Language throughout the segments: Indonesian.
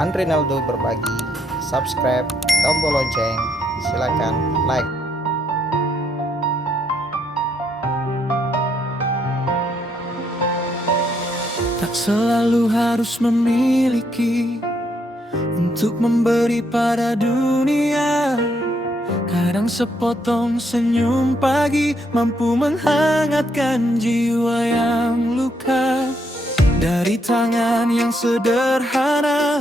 Andre Naldo berbagi, subscribe, tombol lonceng, silakan like. Tak selalu harus memiliki untuk memberi pada dunia. Kadang sepotong senyum pagi mampu menghangatkan jiwa yang luka. Dari tangan yang sederhana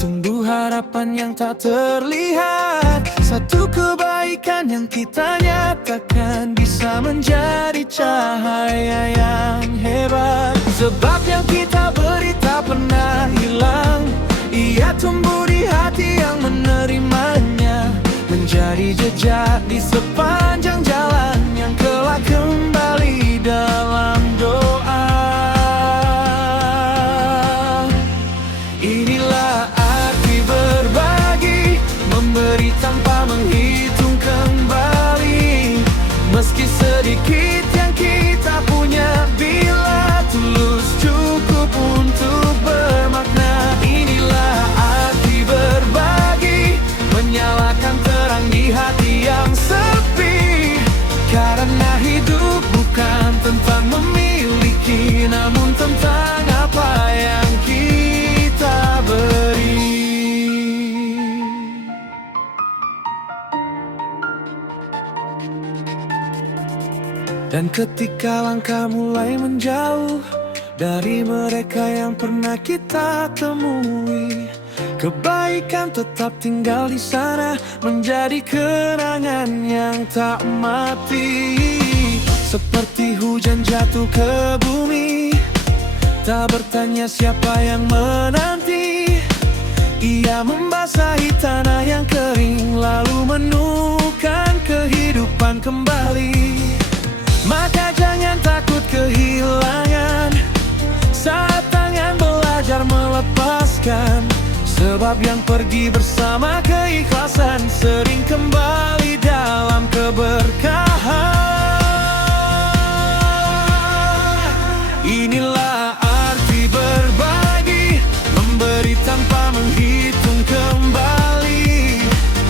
tumbuh harapan yang tak terlihat. Satu kebaikan yang kita nyatakan bisa menjadi cahaya yang hebat. Sebab yang kita beri tak pernah hilang. Ia tumbuh di hati yang menerimanya, menjadi jejak di sepanjang jalan yang kelak kembali dalam doa. Inilah arti berbagi, memberi tanpa menghitung kembali. Meski sedikit yang kita punya, bila tulus cukup untuk bermakna. Inilah arti berbagi, menyalakan terang di hati yang sepi. Karena hidup bukan tentang memiliki, namun tentang apa yang kita beri. Dan ketika langkah mulai menjauh dari mereka yang pernah kita temui, kebaikan tetap tinggal di sana, menjadi kenangan yang tak mati. Seperti hujan jatuh ke bumi, tak bertanya siapa yang menanti. Ia membasahi tanah yang kering, lalu menukan kehidupan kembali. Maka jangan takut kehilangan saat tangan belajar melepaskan. Sebab yang pergi bersama keikhlasan sering kembali dalam keberkahan. Inilah arti berbagi, memberi tanpa menghitung kembali.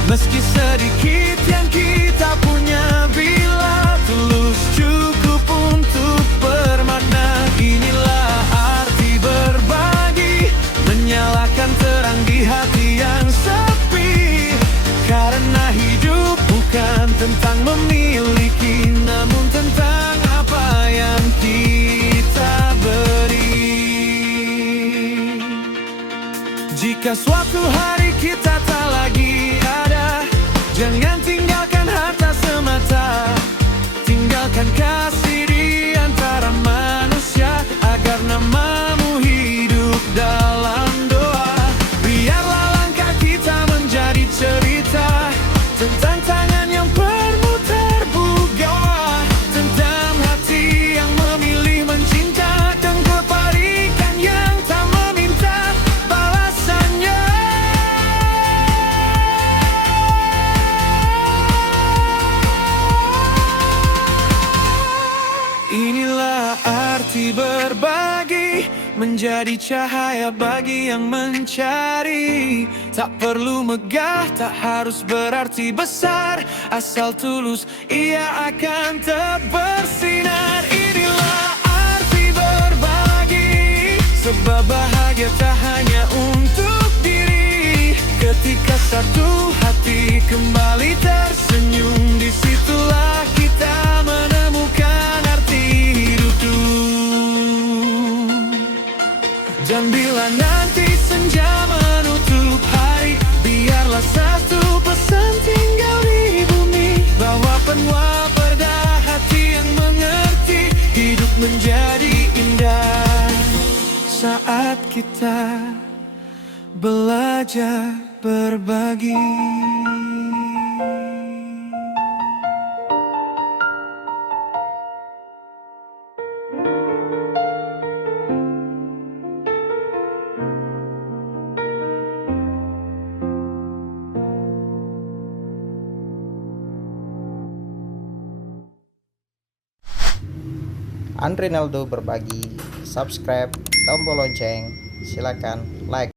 Meski sedikit yang kita punya, bila tulus cukup untuk bermakna. Inilah arti berbagi, menyalakan terang di hati yang sepi. Karena hidup bukan tentang memiliki, namun tentang apa yang kita beri. Jika suatu hari kita tak lagi ada, jangan tinggalkan harta semata. Tinggalkan kasih di antara manusia, agar namamu hidup dalam doa. Biarlah langkah kita menjadi cerita tentang tangan yang bermuter bugawah, tentang hati yang memilih mencinta, dan kebaikan yang tak meminta balasannya. Inilah arti berbagi, menjadi cahaya bagi yang mencari. Tak perlu megah, tak harus berarti besar, asal tulus ia akan tetap bersinar. Inilah arti berbagi, sebab bahagia tak hanya untuk diri. Ketika satu hati kembali tersenyum, disitulah kita menemukan arti hidup. Dan bila nanti senja menutup hari, biarlah satu pesan tinggal di bumi, bahwa penuh pada hati yang mengerti. Hidup menjadi indah saat kita belajar berbagi. Andre Naldo berbagi, subscribe, tombol lonceng, silakan like.